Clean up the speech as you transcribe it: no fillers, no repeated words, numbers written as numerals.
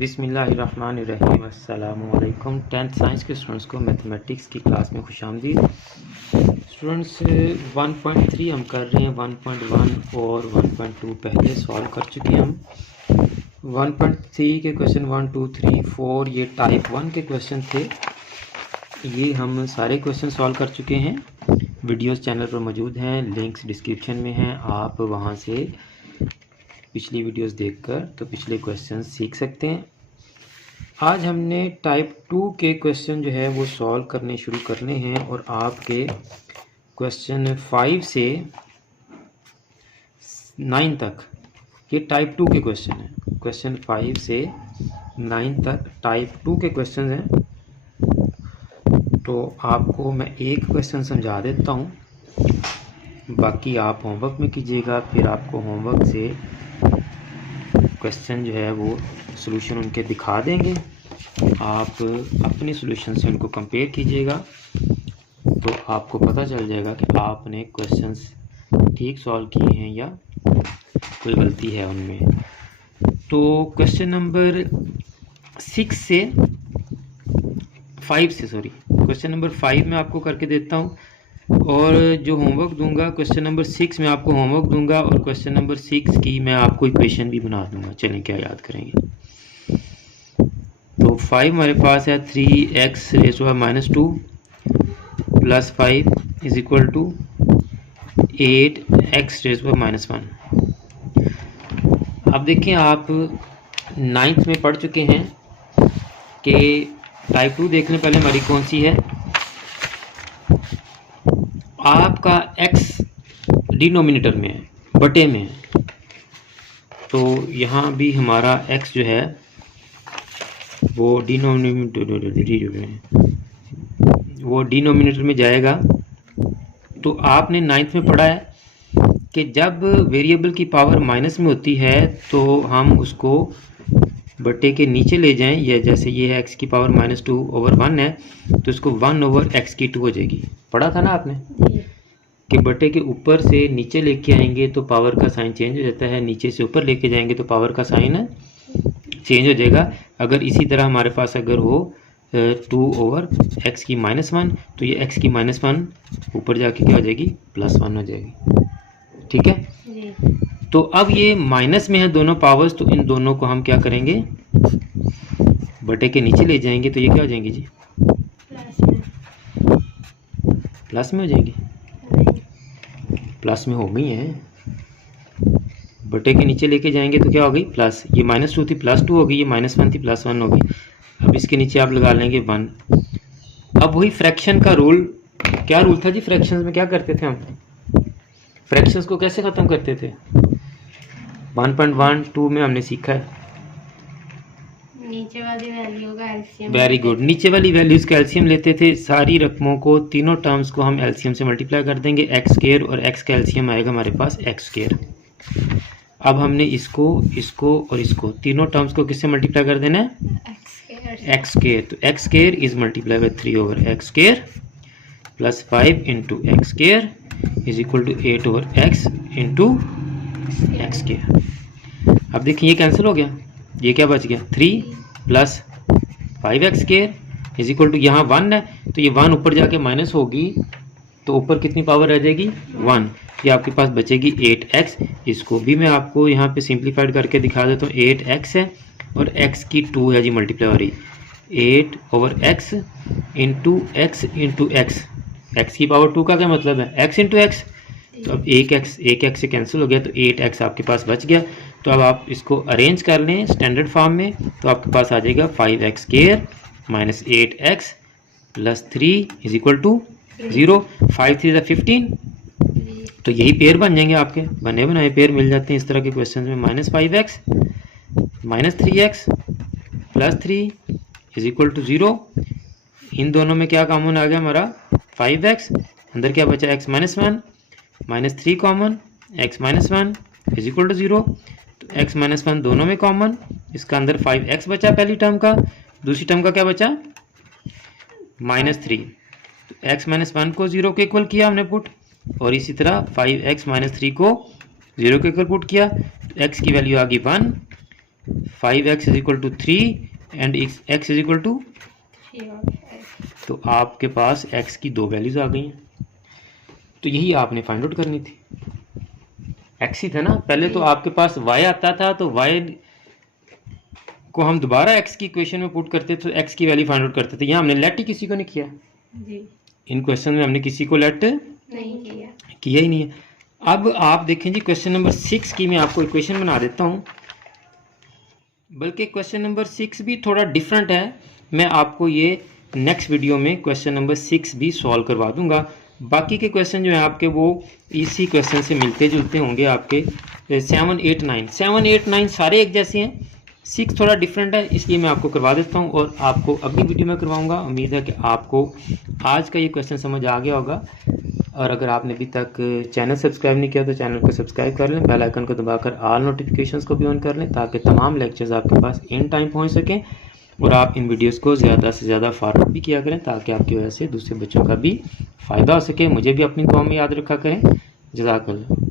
बिस्मिल्लाहिर्रहमानिर्रहीम। अस्सलामुअलैकुम। 10th science के स्टूडेंट्स को मैथमेटिक्स की क्लास में खुशामदीद। स्टूडेंट्स 1.3 हम कर रहे हैं, 1.1 और 1.2 पहले सॉल्व कर चुके हैं हम। 1.3 के क्वेश्चन 1, 2, 3, 4 ये टाइप 1 के क्वेश्चन थे। ये हम सारे क्वेश्चन सॉल्व कर चुके हैं। वीडियोस चैनल पर मौजूद हैं, लिंक्स डिस्क्रिप्शन में हैं, आप वहाँ से पिछली वीडियोस देखकर तो पिछले क्वेश्चन सीख सकते हैं। आज हमने टाइप 2 के क्वेश्चन जो है वो सॉल्व करने शुरू करने हैं और आपके क्वेश्चन 5 से 9 तक ये टाइप 2 के क्वेश्चन हैं। क्वेश्चन 5 से 9 तक टाइप 2 के क्वेश्चन हैं। तो आपको मैं एक क्वेश्चन समझा देता हूँ, बाकी आप होमवर्क में कीजिएगा। फिर आपको होमवर्क से क्वेश्चन जो है वो सॉल्यूशन उनके दिखा देंगे, आप अपने सॉल्यूशन से उनको कंपेयर कीजिएगा तो आपको पता चल जाएगा कि आपने क्वेश्चंस ठीक सॉल्व किए हैं या कोई गलती है उनमें। तो क्वेश्चन नंबर क्वेश्चन नंबर 5 में आपको करके देता हूँ और जो होमवर्क दूंगा क्वेश्चन नंबर 6 में आपको होमवर्क दूंगा और क्वेश्चन नंबर 6 की मैं आपको इक्वेशन भी बना दूंगा। चलें क्या याद करेंगे। तो 5 हमारे पास है 3x⁻² plus 5 is equal to 8x⁻1। अब देखिए, आप 9th में पढ़ चुके हैं कि टाइप 2 देखने पहले हमारी कौन सी है। आपका x डिनोमिनेटर में है, बटे में है, तो यहाँ भी हमारा x जो है वो डिनोमिनेटर में जाएगा। तो आपने 9th में पढ़ा है कि जब वेरिएबल की पावर माइनस में होती है तो हम उसको बटे के नीचे ले जाएं, या जैसे ये है x की पावर -2/1 है तो इसको 1/x⁴ हो जाएगी। पढ़ा था ना आपने कि बटे के ऊपर से नीचे लेके आएंगे तो पावर का साइन चेंज हो जाता है, नीचे से ऊपर लेके जाएंगे तो पावर का साइन चेंज हो जाएगा। अगर इसी तरह हमारे पास अगर हो 2/x⁻1 तो ये x⁻1 ऊपर जाके क्या हो जाएगी, +1 हो जाएगी। ठीक है जी। तो अब ये माइनस में है दोनों पावर्स, तो इन दोनों को हम क्या करेंगे, बटे के नीचे ले जाएंगे तो ये क्या हो जाएंगी जी, प्लस में हो जाएंगी। प्लस में हो गई है, बटे के नीचे लेके जाएंगे तो क्या हो गई, प्लस। ये -2 थी +2 हो गई, ये -1 थी +1 हो गई। अब इसके नीचे आप लगा लेंगे 1। अब वही फ्रैक्शन का रूल, क्या रूल था जी फ्रैक्शंस में, क्या करते थे हम, फ्रैक्शंस को कैसे ख़त्म करते थे। 1.12 में हमने सीखा है नीचे वाली वैल्यू का एलसीएम। Very good. नीचे वाली वैल्यूज का एलसीएम लेते थे। सारी रकमों को, तीनों टर्म्स को हम एलसीएम से मल्टीप्लाई कर देंगे। x² और x का एलसीएम आएगा हमारे पास x²। अब हमने इसको, इसको और इसको, तीनों टर्म्स को किससे मल्टीप्लाई कर देना है, x²। तो x² is multiply by 3/x² plus 5 into x² is equal to 8/x into x²। अब देखिए ये कैंसिल हो गया, ये क्या बच गया, 3 plus 5x² is equal to, यहाँ 1 है तो ये 1 ऊपर जाके माइनस होगी तो ऊपर कितनी पावर रह जाएगी, 1। ये आपके पास बचेगी 8x। इसको भी मैं आपको यहाँ पे सिंप्लीफाइड करके दिखा देता हूँ। 8x है और x की 2 है जी, मल्टीप्लाई हो रही, 8/x into x into x। x की पावर 2 का क्या मतलब है, x इंटू x। तो अब एक x से कैंसिल हो गया तो 8x आपके पास बच गया। तो अब आप इसको अरेंज कर लें स्टैंडर्ड फॉर्म में तो आपके पास आ जाएगा 5x² minus 8x plus 3 is equal to 0। 5 3 = 15। तो यही पेयर बन जाएंगे, आपके बने बनाए पेयर मिल जाते हैं इस तरह के क्वेश्चन में। -5x minus 3x plus 3 is equal to 0। इन दोनों में क्या कॉमन आ गया हमारा, 5x। अंदर क्या बचा, x-1 -3 common, x-1 is equal to 0। तो x-1 दोनों में कॉमन, इसका अंदर 5x बचा पहली टर्म का, दूसरी टर्म का क्या बचा, -3। तो x-1 को 0 के इक्वल किया हमने पुट, और इसी तरह 5x - 3 को 0 के इक्वल पुट किया। तो x की वैल्यू आ गई 1, 5x is equal to 3 and x is equal to, तो आपके पास x की 2 वैल्यूज आ गई हैं। तो यही आपने फाइंड आउट करनी थी। x ही था ना, पहले तो आपके पास y आता था, तो y को हम दोबारा x की इक्वेशन में पुट करते तो x की वैल्यू फाइंड आउट करते थे। यहाँ हमने लेट ही किसी को नहीं किया जी। इन क्वेश्चन में, हमने किसी को लेट नहीं किया ही नहीं है। अब आप देखें जी, क्वेश्चन नंबर 6 की मैं आपको इक्वेशन बना देता हूँ, बल्कि क्वेश्चन नंबर 6 भी थोड़ा डिफरेंट है। मैं आपको ये नेक्स्ट वीडियो में क्वेश्चन नंबर 6 भी सॉल्व करवा दूंगा। बाकी के क्वेश्चन जो है आपके वो इसी क्वेश्चन से मिलते जुलते होंगे। आपके 7, 8, 9 सारे एक जैसे हैं, 6 थोड़ा डिफरेंट है, इसलिए मैं आपको करवा देता हूँ और आपको अगली वीडियो में करवाऊँगा। उम्मीद है कि आपको आज का ये क्वेश्चन समझ आ गया होगा। और अगर आपने अभी तक चैनल सब्सक्राइब नहीं किया तो चैनल को सब्सक्राइब कर लें, बेल आइकन को दबाकर ऑल नोटिफिकेशंस को भी ऑन कर लें, ताकि तमाम लेक्चर्स आपके पास इन टाइम पहुंच सकें। और आप इन वीडियोस को ज़्यादा से ज़्यादा फॉरवर्ड भी किया करें, ताकि आपकी वजह से दूसरे बच्चों का भी फ़ायदा हो सके। मुझे भी अपनी दुआ में याद रखा करें। जज़ाकल्लाह।